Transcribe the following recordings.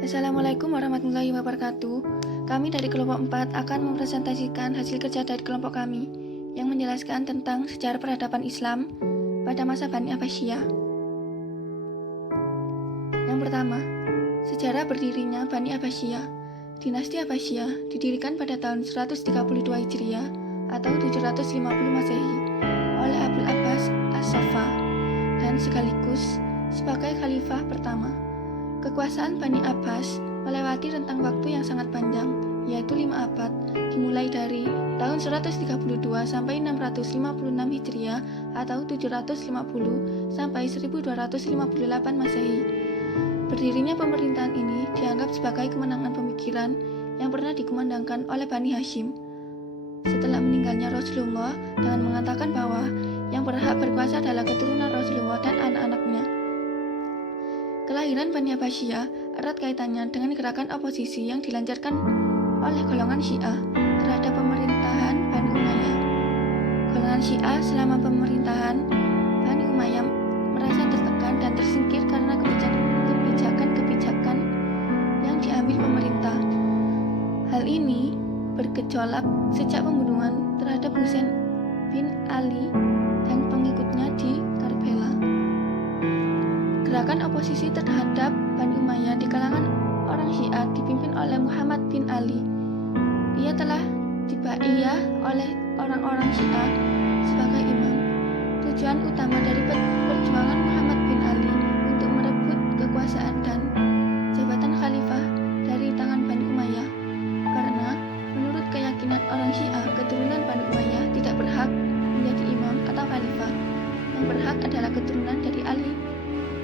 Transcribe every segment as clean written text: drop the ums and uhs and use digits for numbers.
Assalamualaikum warahmatullahi wabarakatuh. Kami dari kelompok 4 akan mempresentasikan hasil kerja dari kelompok kami yang menjelaskan tentang sejarah peradaban Islam pada masa Bani Abbasiyah. Yang pertama, sejarah berdirinya Bani Abbasiyah. Dinasti Abbasiyah didirikan pada tahun 132 Hijriah atau 750 Masehi oleh Abu Abbas As-Saffah dan sekaligus sebagai khalifah pertama. Kekuasaan Bani Abbas melewati rentang waktu yang sangat panjang, yaitu 5 abad, dimulai dari tahun 132 sampai 656 Hijriah atau 750 sampai 1258 Masehi. Berdirinya pemerintahan ini dianggap sebagai kemenangan pemikiran yang pernah dikumandangkan oleh Bani Hashim. Setelah meninggalnya Rasulullah dengan mengatakan bahwa yang berhak berkuasa adalah keturunan Rasulullah dan anak-anaknya. Kelahiran Bani Abbasiyah erat kaitannya dengan gerakan oposisi yang dilancarkan oleh golongan Syiah terhadap pemerintahan Bani Umayyah. Golongan Syiah selama pemerintahan Bani Umayyah merasa tertekan dan tersingkir karena kebijakan-kebijakan yang diambil pemerintah. Hal ini bergejolak sejak pembunuhan terhadap Husain bin Ali dan pengikutnya di Karbala. Gerakan oposisi terhadap Bani Umayyah di kalangan orang Syiah dipimpin oleh Muhammad bin Ali. Ia telah dibaiyah oleh orang-orang Syiah sebagai imam. Tujuan utama dari perjuangan Muhammad bin Ali untuk merebut kekuasaan dan jabatan khalifah dari tangan Bani Umayyah, karena menurut keyakinan orang Syiah, keturunan Bani Umayyah tidak berhak menjadi imam atau khalifah. Yang berhak adalah keturunan dari Ali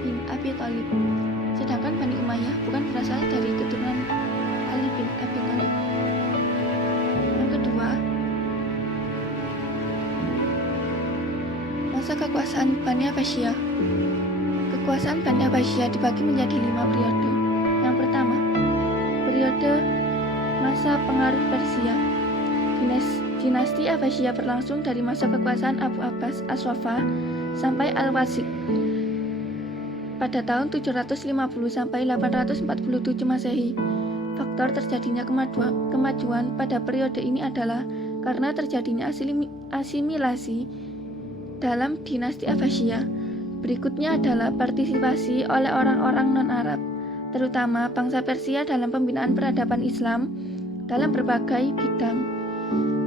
bin Abi Thalib, sedangkan Bani Umayyah bukan berasal dari keturunan Ali bin Abi Thalib. Yang kedua, masa kekuasaan Bani Abbasiyah. Kekuasaan Bani Abbasiyah dibagi menjadi 5 periode. Yang pertama, periode masa pengaruh Persia. Dinasti Abbasiyah berlangsung dari masa kekuasaan Abu Abbas As-Saffah sampai Al-Wasiq pada tahun 750 sampai 847 Masehi. Faktor terjadinya kemajuan pada periode ini adalah karena terjadinya asimilasi dalam dinasti Abbasiyah. Berikutnya adalah partisipasi oleh orang-orang non-Arab, terutama bangsa Persia dalam pembinaan peradaban Islam dalam berbagai bidang.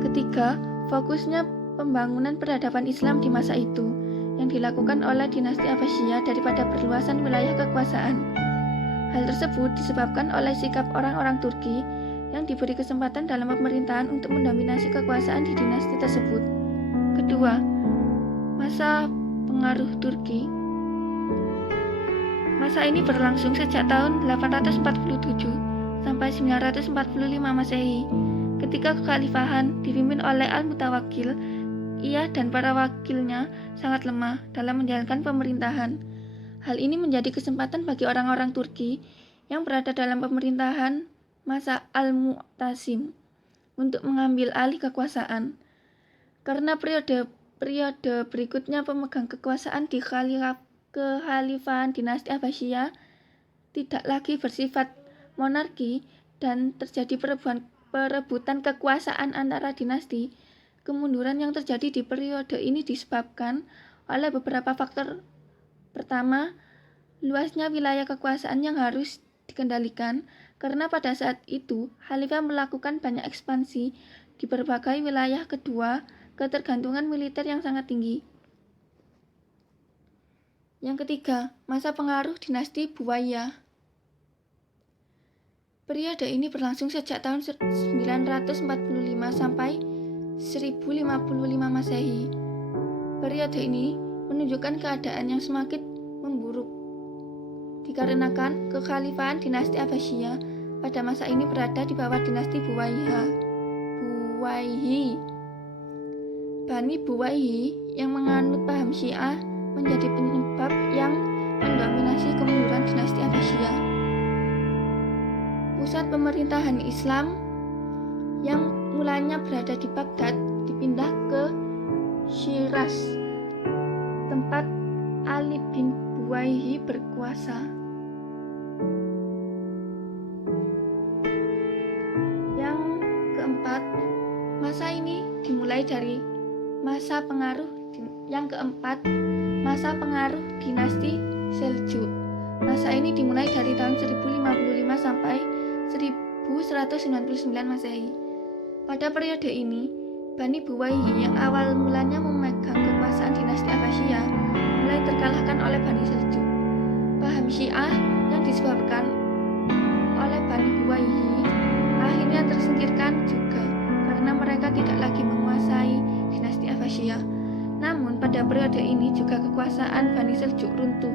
Ketiga, fokusnya pembangunan peradaban Islam di masa itu yang dilakukan oleh dinasti Abbasiyah daripada perluasan wilayah kekuasaan. Hal tersebut disebabkan oleh sikap orang-orang Turki yang diberi kesempatan dalam pemerintahan untuk mendominasi kekuasaan di dinasti tersebut. Kedua, masa pengaruh Turki. Masa ini berlangsung sejak tahun 847 sampai 945 Masehi, ketika kekhalifahan dipimpin oleh Al-Mutawakkil. Ia dan para wakilnya sangat lemah dalam menjalankan pemerintahan. Hal ini menjadi kesempatan bagi orang-orang Turki yang berada dalam pemerintahan masa Al-Mu'tasim untuk mengambil alih kekuasaan. Karena periode berikutnya pemegang kekuasaan di kekhalifahan dinasti Abbasiyah tidak lagi bersifat monarki dan terjadi perebutan kekuasaan antara dinasti. Kemunduran yang terjadi di periode ini disebabkan oleh beberapa faktor. Pertama, luasnya wilayah kekuasaan yang harus dikendalikan, karena pada saat itu khalifah melakukan banyak ekspansi di berbagai wilayah. Kedua, ketergantungan militer yang sangat tinggi. Yang ketiga, masa pengaruh dinasti Bumayyah. Periode ini berlangsung sejak tahun 945 sampai 1055 Masehi. Periode ini menunjukkan keadaan yang semakin memburuk dikarenakan kekhalifahan dinasti Abbasiyah pada masa ini berada di bawah dinasti Buwayhi. Bani Buwayhi yang menganut paham Syiah menjadi penyebab yang mendominasi kemunduran dinasti Abbasiyah. Pusat pemerintahan Islam yang mulanya berada di Baghdad dipindah ke Syiraz, tempat Ali bin Buwayhi berkuasa. dimulai dari masa pengaruh yang keempat, masa pengaruh dinasti Seljuk. Masa ini dimulai dari tahun 1055 sampai 1199 Masehi. Pada periode ini, Bani Buwayhi yang awal mulanya memegang kekuasaan dinasti Abbasiyah mulai terkalahkan oleh Bani Seljuk. Paham Syiah yang disebabkan oleh Bani Buwayhi akhirnya tersingkirkan juga karena mereka tidak lagi menguasai dinasti Abbasiyah. Namun pada periode ini juga kekuasaan Bani Seljuk runtuh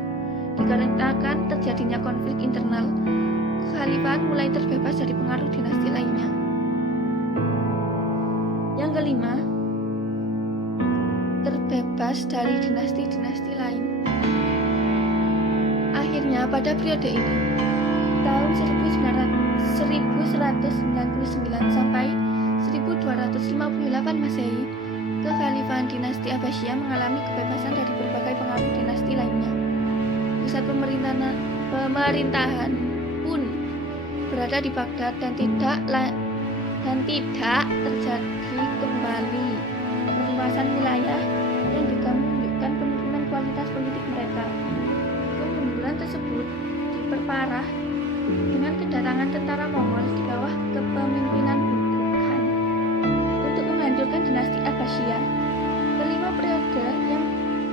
dikarenakan terjadinya konflik internal. Kekhalifahan mulai terbebas dari pengaruh dinasti lainnya. Yang kelima, terbebas dari dinasti-dinasti lain. Akhirnya pada periode ini, tahun 1199 sampai 1258 Masehi, kekhalifahan dinasti Abbasiyah mengalami kebebasan dari berbagai pengaruh dinasti lainnya. Pusat pemerintahan pun berada di Baghdad dan tidak terjadi kembali perluasan wilayah yang juga menunjukkan penurunan kualitas politik mereka. Kemunduran tersebut diperparah dengan kedatangan tentara Mongol di bawah kepemimpinan Burhan untuk menghancurkan dinasti Abbasiyah. Kelima periode yang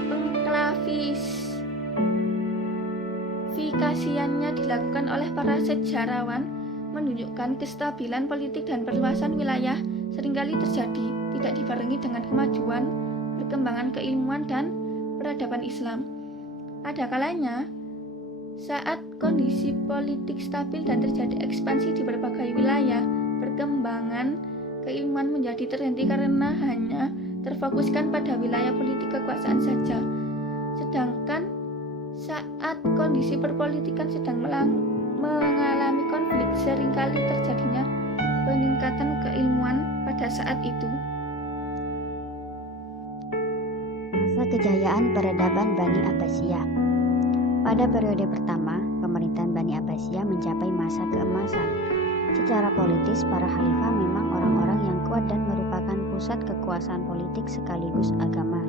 pengklasifikasiannya dilakukan oleh para sejarawan menunjukkan kestabilan politik dan perluasan wilayah seringkali terjadi tidak dibarengi dengan kemajuan, perkembangan keilmuan dan peradaban Islam. Ada kalanya saat kondisi politik stabil dan terjadi ekspansi di berbagai wilayah, perkembangan keilmuan menjadi terhenti karena hanya terfokuskan pada wilayah politik kekuasaan saja. Sedangkan saat kondisi perpolitikan sedang mengalami konflik, seringkali terjadinya peningkatan keilmuan pada saat itu. Masa kejayaan peradaban Bani Abbasiyah. Pada periode pertama, pemerintahan Bani Abbasiyah mencapai masa keemasan. Secara politis, para khalifah memang orang-orang yang kuat dan merupakan pusat kekuasaan politik sekaligus agama.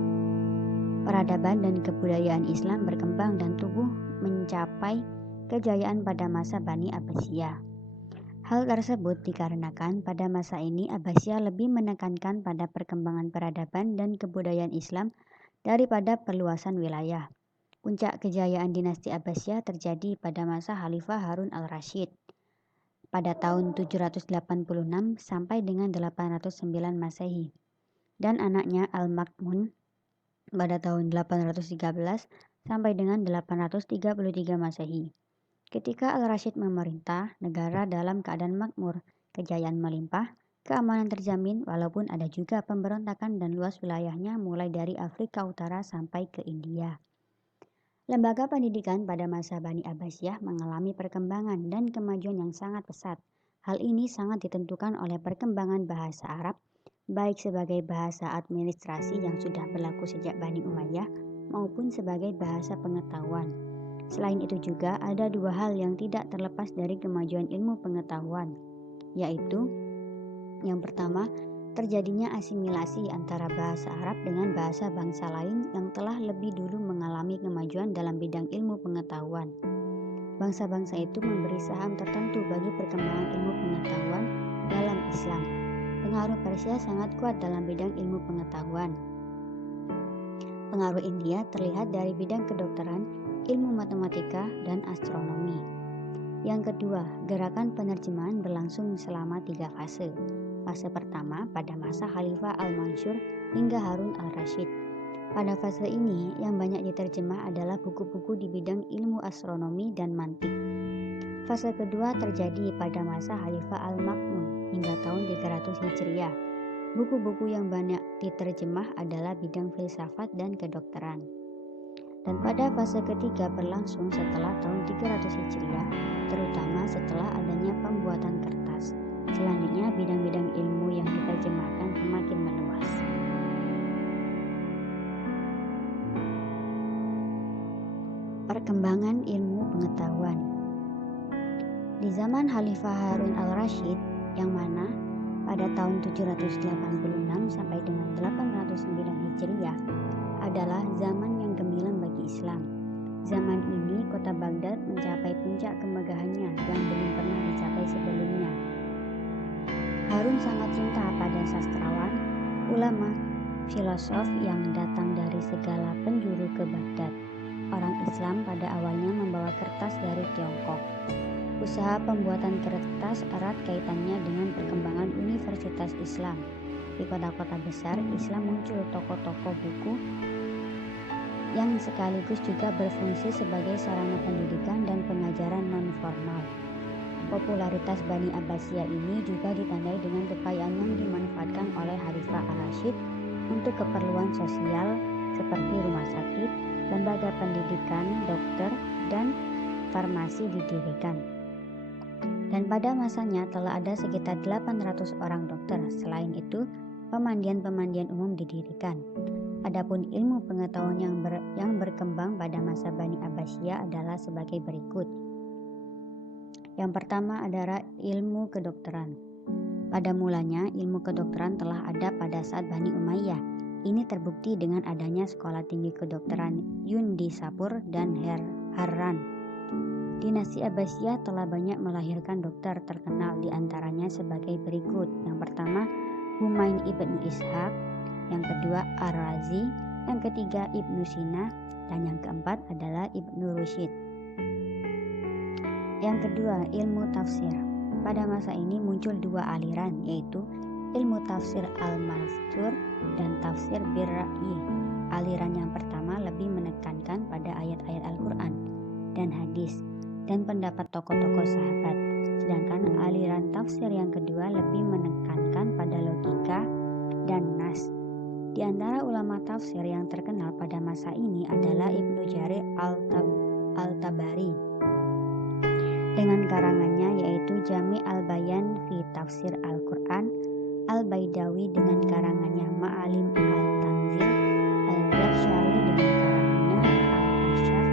Peradaban dan kebudayaan Islam berkembang dan tumbuh mencapai kejayaan pada masa Bani Abbasiyah. Hal tersebut dikarenakan pada masa ini Abbasiyah lebih menekankan pada perkembangan peradaban dan kebudayaan Islam daripada perluasan wilayah. Puncak kejayaan dinasti Abbasiyah terjadi pada masa Khalifah Harun al-Rasyid pada tahun 786 sampai dengan 809 Masehi dan anaknya Al-Ma'mun pada tahun 813 sampai dengan 833 Masehi. Ketika Al-Rasyid memerintah, negara dalam keadaan makmur, kejayaan melimpah, keamanan terjamin walaupun ada juga pemberontakan dan luas wilayahnya mulai dari Afrika Utara sampai ke India. Lembaga pendidikan pada masa Bani Abbasiyah mengalami perkembangan dan kemajuan yang sangat pesat. Hal ini sangat ditentukan oleh perkembangan bahasa Arab, baik sebagai bahasa administrasi yang sudah berlaku sejak Bani Umayyah maupun sebagai bahasa pengetahuan. Selain itu juga ada dua hal yang tidak terlepas dari kemajuan ilmu pengetahuan, yaitu yang pertama, terjadinya asimilasi antara bahasa Arab dengan bahasa bangsa lain yang telah lebih dulu mengalami kemajuan dalam bidang ilmu pengetahuan. Bangsa-bangsa itu memberi saham tertentu bagi perkembangan ilmu pengetahuan dalam Islam. Pengaruh Persia sangat kuat dalam bidang ilmu pengetahuan. Pengaruh India terlihat dari bidang kedokteran, ilmu matematika, dan astronomi. Yang kedua, gerakan penerjemahan berlangsung selama 3 fase. Fase pertama pada masa Khalifah Al-Mansur hingga Harun al-Rasyid. Pada fase ini yang banyak diterjemah adalah buku-buku di bidang ilmu astronomi dan mantik. Fase kedua terjadi pada masa Khalifah Al-Ma'mun hingga tahun 300 Hijriah. Buku-buku yang banyak diterjemah adalah bidang filsafat dan kedokteran. Dan pada fase ketiga berlangsung setelah tahun 300 Hijriah, terutama setelah adanya pembuatan kertas. Selanjutnya, bidang-bidang ilmu yang diterjemahkan semakin meluas. Perkembangan ilmu pengetahuan. Di zaman Khalifah Harun al-Rasyid, yang mana pada tahun 786 sampai dengan 809 Hijriah adalah zaman yang gemilang bagi Islam. Zaman ini kota Baghdad mencapai puncak kemegahannya yang belum pernah dicapai sebelumnya. Harun sangat cinta pada sastrawan, ulama, filosof yang datang dari segala penjuru ke Baghdad. Orang Islam pada awalnya membawa kertas dari Tiongkok. Usaha pembuatan kertas erat kaitannya dengan perkembangan universitas Islam. Di kota-kota besar, Islam muncul toko-toko buku yang sekaligus juga berfungsi sebagai sarana pendidikan dan pengajaran non-formal. Popularitas Bani Abbasiyah ini juga ditandai dengan kekayaan yang dimanfaatkan oleh Khalifah Ar-Rasyid untuk keperluan sosial seperti rumah sakit, lembaga pendidikan, dokter, dan farmasi didirikan. Dan pada masanya telah ada sekitar 800 orang dokter. Selain itu, pemandian-pemandian umum didirikan. Adapun ilmu pengetahuan yang berkembang pada masa Bani Abbasiyah adalah sebagai berikut. Yang pertama adalah ilmu kedokteran. Pada mulanya, ilmu kedokteran telah ada pada saat Bani Umayyah. Ini terbukti dengan adanya sekolah tinggi kedokteran Yundisapur dan Harran. Dinasti Abbasiyah telah banyak melahirkan dokter terkenal, diantaranya sebagai berikut. Yang pertama, Humain ibnu Ishaq. Yang kedua, Ar-Razi. Yang ketiga, Ibnu Sina. Dan yang keempat adalah Ibnu Rusyid. Yang kedua, ilmu tafsir. Pada masa ini muncul dua aliran, yaitu ilmu tafsir al-Mastur dan tafsir bir-Ra'yi. Aliran yang pertama lebih menekankan pada ayat-ayat Al-Quran dan hadis dan pendapat tokoh-tokoh sahabat, sedangkan aliran tafsir yang kedua lebih menekankan pada logika dan nas. Di antara ulama tafsir yang terkenal pada masa ini adalah Ibnu Jarir al-Tabari dengan karangannya yaitu Jami al-Bayan fi Tafsir Al-Quran, Al-Baidawi dengan karangannya Ma'alim al-Tanzil, Al-Zakhshari dengan karangannya Al-Kashaf,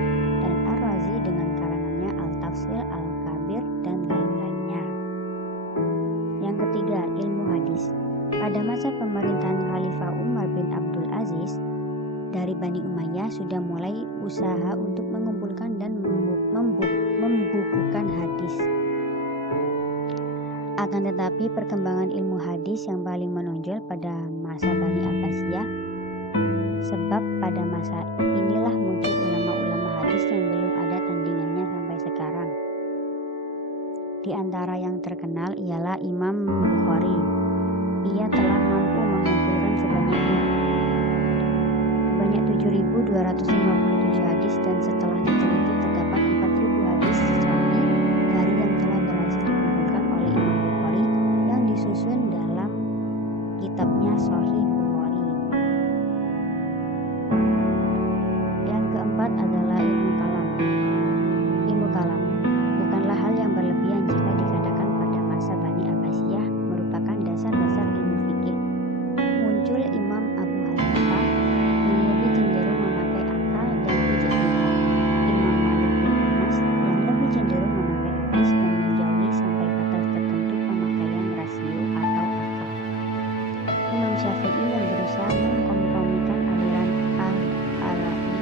dan Ar-Razi dengan karangannya Al-Tafsir Al-Kabir, dan lain-lainnya. Yang ketiga, ilmu hadis. Pada masa pemerintahan Khalifah Umar bin Abdul Aziz, dari Bani Umayyah sudah mulai usaha untuk mengumpulkan dan membukukan hadis. Akan tetapi perkembangan ilmu hadis yang paling menonjol pada masa Bani Abbasiyah, sebab pada masa inilah muncul ulama-ulama hadis yang belum ada tandingannya sampai sekarang. Di antara yang terkenal ialah Imam Bukhari. Ia telah mampu mengumpulkan sebanyak 7.257 hadis, dan setelah diteliti terdapat 4.000 hadis sahih dari yang telah berhasil dikumpulkan oleh Imam Bukhari yang disusun dalam kitabnya Sahih Bukhari. Yang keempat adalah ilmu kalam. Ilmu kalam bukanlah hal yang berlebihan jika dikatakan pada masa Bani Abbasiyah merupakan dasar-dasar ilmu fikih. Muncul Imam Abu Hanifah yang lebih cenderung memakai akal dan ijtihad, Imam Malik bin Anas yang lebih cenderung memakai hadis dan menjauhi sampai batas tertentu pemakaian rasio atau akal, Imam Syafi'i yang berusaha mengkompromikan aliran al-Ara'i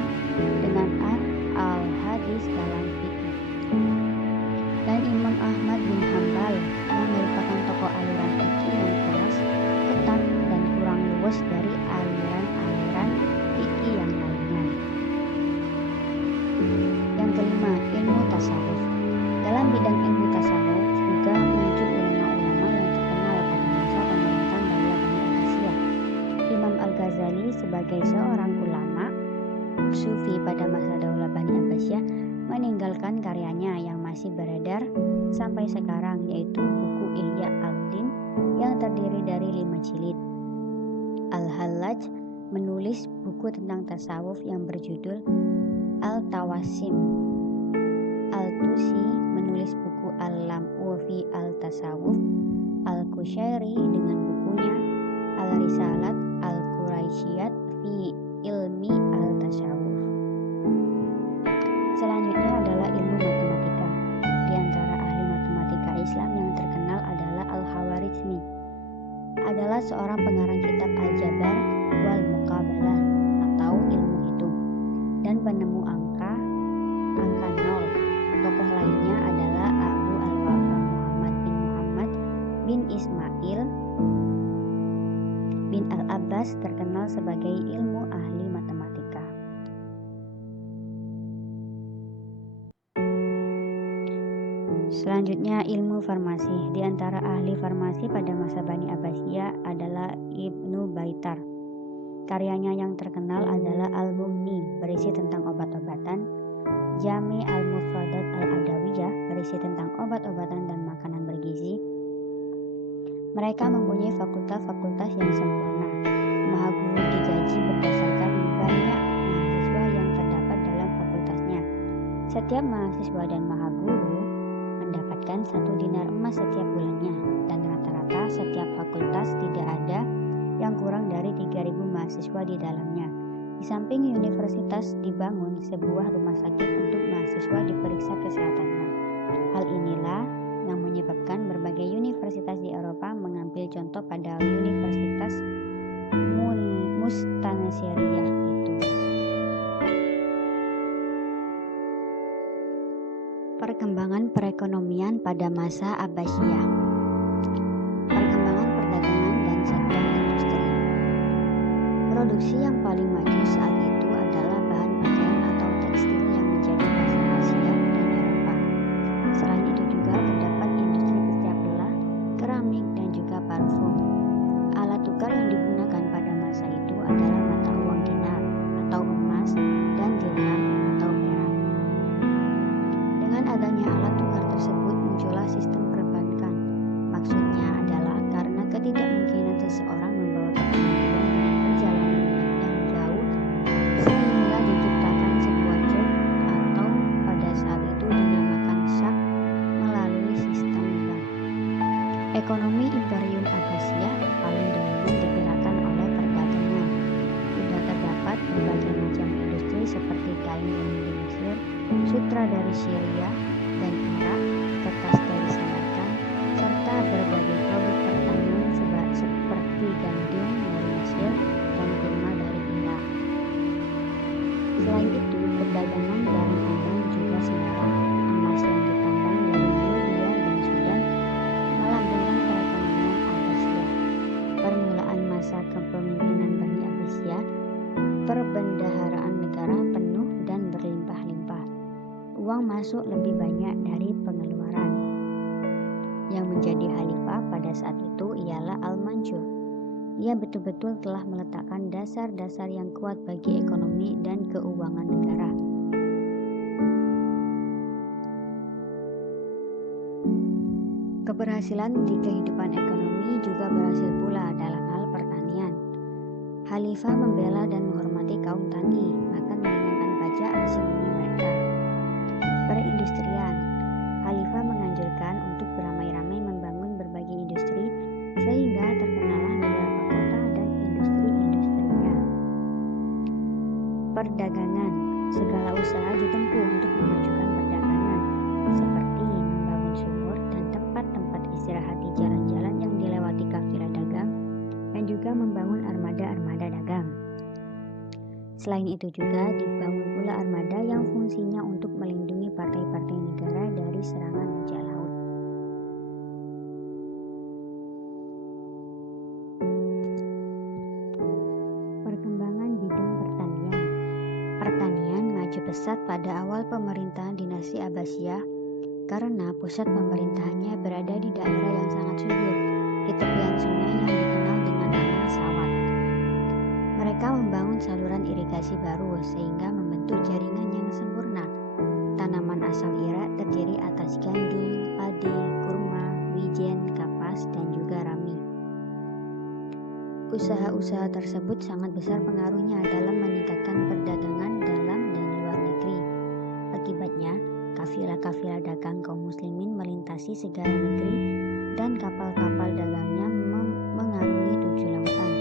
dengan al-hadis dalam fikih, dan Imam Ahmad bin Hambal yang merupakan tokoh aliran fikih yang keras, ketat, dan kurang luwes dari aliran-aliran fikih yang lainnya. Yang kelima, ilmu tasawuf. Dalam bidang ilmu tasawuf juga muncul ulama-ulama yang terkenal pada masa pemerintahan Bani Abbasiyah. Imam Al-Ghazali sebagai seorang ulama sufi pada masa Daulah Bani Abbasiyah meninggalkan karyanya yang masih beredar sampai sekarang, yaitu buku Ihya al-Din yang terdiri dari 5 jilid. Al-Hallaj menulis buku tentang tasawuf yang berjudul Al-Tawasim. Al-Tusi menulis buku Al-Lam'u fi Al-Tasawuf. Al-Kushairi dengan bukunya Al-Risalat Al-Quraisyiyat fi Ilmi Al-Tasawuf. Selanjutnya adalah ilmu matematika. Di antara ahli matematika Islam yang terkenal adalah Al-Khawarizmi. adalah seorang pengarang kitab Al-Jabar wal Muqabalah atau ilmu hitung dan penemu angka nol. Tokoh lainnya adalah Abu Al-Wafa Muhammad bin Ismail bin Al-Abbas, terkenal sebagai ilmu ahli matematika. Selanjutnya ilmu farmasi. Di antara ahli farmasi pada masa Bani Abbasiyah adalah Ibnu Baitar. Karyanya yang terkenal adalah Al-Mughni, berisi tentang obat-obatan, Jami Al-Mufradat Al-Adawiyah, berisi tentang obat-obatan dan makanan bergizi. Mereka mempunyai fakultas-fakultas yang sempurna. Maha guru digaji berdasarkan banyak mahasiswa yang terdapat dalam fakultasnya. Setiap mahasiswa dan maha guru mendapatkan 1 dinar emas setiap bulannya, dan rata-rata setiap fakultas tidak ada yang kurang dari 3.000 mahasiswa di dalamnya. Di samping universitas dibangun sebuah rumah sakit untuk mahasiswa diperiksa kesehatannya. Hal inilah yang menyebabkan berbagai universitas di Eropa mengambil contoh pada Universitas Mustansiriyah itu. Perkembangan perekonomian pada masa Abbasiyah. Perkembangan perdagangan dan sektor industri. Produksi yang paling maju saat itu adalah bahan pakaian atau tekstil yang menjadi pasar Asia dan Eropa. Selain itu juga terdapat industri pecah belah, keramik, dan juga parfum. Alat tukar yang digunakan pada masa itu adalah mata uang dinar atau emas dan dirham atau perak. Dengan adanya alat tukar tersebut muncullah sistem perbankan. Maksudnya adalah karena ketidakmungkinan seseorang membawa kepemimpinan dengan perjalanan yang jauh, sehingga diciptakan sebuah cek atau pada saat itu dinamakan syak melalui sistem bank. Ekonomi Imperium Abbasiyah paling dominan digerakkan oleh perdagangan. Sudah terdapat berbagai macam industri seperti kain dari Mesir, sutra dari Syria dan Irak, kertas dari Samarkand, serta berbagai produk pertanian seperti gandum dari Mesir dan kurma dari Irak. Selain itu, perdagangan dari tambang juga semarak. Emas yang ditambang dari Nubia dan Sudan melambungkan perekonomian Abbasiyah. Permulaan masa kepemimpinan Bani Abbasiyah, perbendaharaan negara penuh dan berlimpah-limpah. Uang masuk lebih banyak dari pengeluaran. Yang menjadi khalifah pada saat itu ialah Al-Mansur. Ia betul-betul telah meletakkan dasar-dasar yang kuat bagi ekonomi dan keuangan negara. Keberhasilan di kehidupan ekonomi juga berhasil pula dalam hal pertanian. Khalifah membela dan menghormati kaum tani, bahkan meringankan pajak hasil bumi mereka. Perindustrian. Khalifah menganjurkan untuk beramai-ramai membangun berbagai industri sehingga terkenalah beberapa kota dan industri-industrinya. Perdagangan. Segala usaha ditempuh untuk memajukan perdagangan, seperti membangun sumur dan tempat-tempat istirahat di jalan-jalan yang dilewati kafilah dagang, dan juga membangun armada-armada dagang. Selain itu juga dibangun pula armada yang fungsinya untuk melindungi partai-partai negara dari serangan bajak laut. Perkembangan bidang pertanian. Pertanian maju pesat pada awal pemerintahan dinasti Abbasiyah karena pusat pemerintahannya berada di daerah yang sangat subur, di tepian sungai yang dikenal dengan nama Sawat. Mereka membangun saluran irigasi baru sehingga membentuk jaringan yang sempurna. Tanaman asal Irak terdiri atas gandum, padi, kurma, wijen, kapas, dan juga rami. Usaha-usaha tersebut sangat besar pengaruhnya dalam meningkatkan perdagangan dalam dan luar negeri. Akibatnya, kafilah-kafilah dagang kaum muslimin melintasi segala negeri dan kapal-kapal dagangnya mengarungi 7 lautan.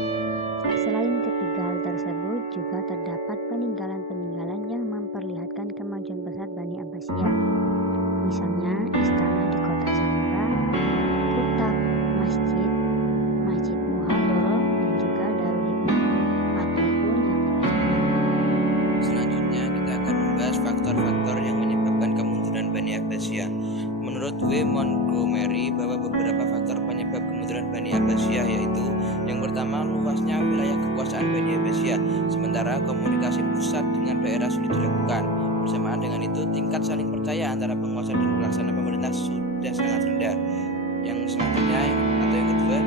Selain ketiga hal tersebut, juga terdapat peninggalan-peninggalan yang memperlihatkan kemajuan pesat Bani Abbasiyah. Misalnya, istana di kota Samarra, kutab, masjid Muhalla, Menurut W. Montgomery bahwa beberapa faktor penyebab kemunduran Bani Abbasiyah yaitu yang pertama luasnya wilayah kekuasaan Bani Abbasiyah, sementara komunikasi pusat dengan daerah sulit dilakukan. Bersamaan dengan itu tingkat saling percaya antara penguasa dan pelaksana pemerintah sudah sangat rendah. Yang selanjutnya atau yang kedua,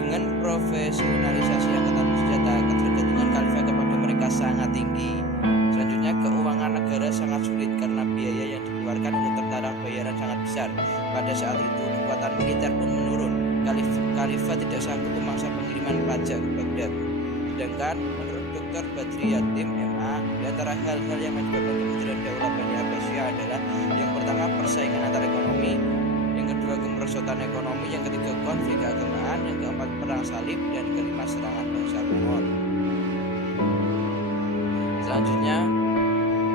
dengan profesionalisasi angkatan bersenjata, ketergantungan khalifah kepada mereka sangat tinggi. Selanjutnya, keuangan negara sangat sulit karena biaya yang dikeluarkan untuk tentara bayaran sangat besar. Pada saat itu kekuatan militer pun menurun. Khalifah tidak sanggup memaksa pengiriman pajak ke Baghdad. Sedangkan menurut Dr. Badri Yatim MA, di antara hal-hal yang menyebabkan kemunduran Daulah Bani Abbasiyah adalah yang pertama persaingan antar ekonomi, yang kedua kemerosotan ekonomi, yang ketiga konflik keagamaan, yang keempat perang salib, dan kelima serangan bangsa Mongol. Selanjutnya,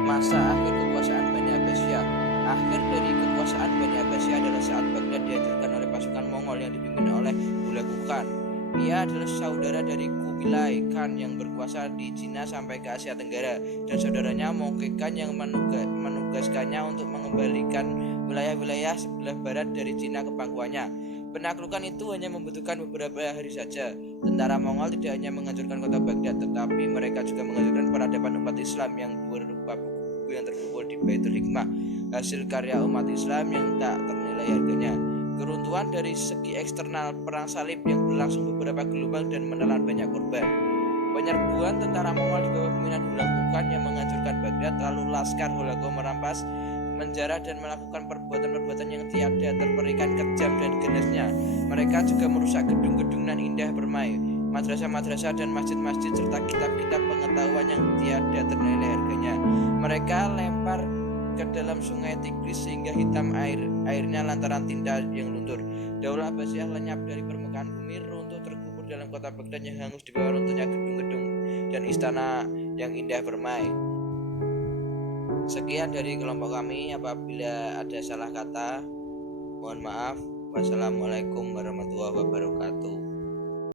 masa akhir kekuasaan Bani Abbasiyah. Akhir dari kekuasaan Bani Abbasiyah adalah saat Baghdad dihancurkan oleh pasukan Mongol yang dipimpin oleh Hulagu Khan. Ia adalah saudara dari Kubilai Khan yang berkuasa di Cina sampai ke Asia Tenggara, dan saudaranya Mongke Khan yang menugaskannya untuk mengembalikan wilayah-wilayah sebelah barat dari Cina ke pangkuannya. Penaklukan itu hanya membutuhkan beberapa hari saja. Tentara Mongol tidak hanya menghancurkan kota Baghdad, tetapi mereka juga menghancurkan peradaban umat Islam yang berupa buku-buku yang terkumpul di Baitul Hikmah, hasil karya umat Islam yang tak ternilai harganya. Keruntuhan dari segi eksternal, perang salib yang berlangsung beberapa gelombang dan menelan banyak korban. Penyerbuan tentara Mongol di bawah pimpinan Hulagu Khan yang menghancurkan Baghdad, lalu laskar Hulagu merampas, menjara dan melakukan perbuatan-perbuatan yang tiada terperikan kejam dan ganasnya. Mereka juga merusak gedung-gedung nan indah bermain, madrasah-madrasah dan masjid-masjid serta kitab-kitab pengetahuan yang tiada ternilai harganya. Mereka lempar ke dalam sungai Tigris sehingga hitam airnya lantaran tinta yang luntur. Daulah Abbasiyah lenyap dari permukaan bumi, runtuh terkubur dalam kota Baghdad yang hangus di bawah runtuhnya gedung-gedung dan istana yang indah bermain. Sekian dari kelompok kami. Apabila ada salah kata, mohon maaf. Wassalamualaikum warahmatullahi wabarakatuh.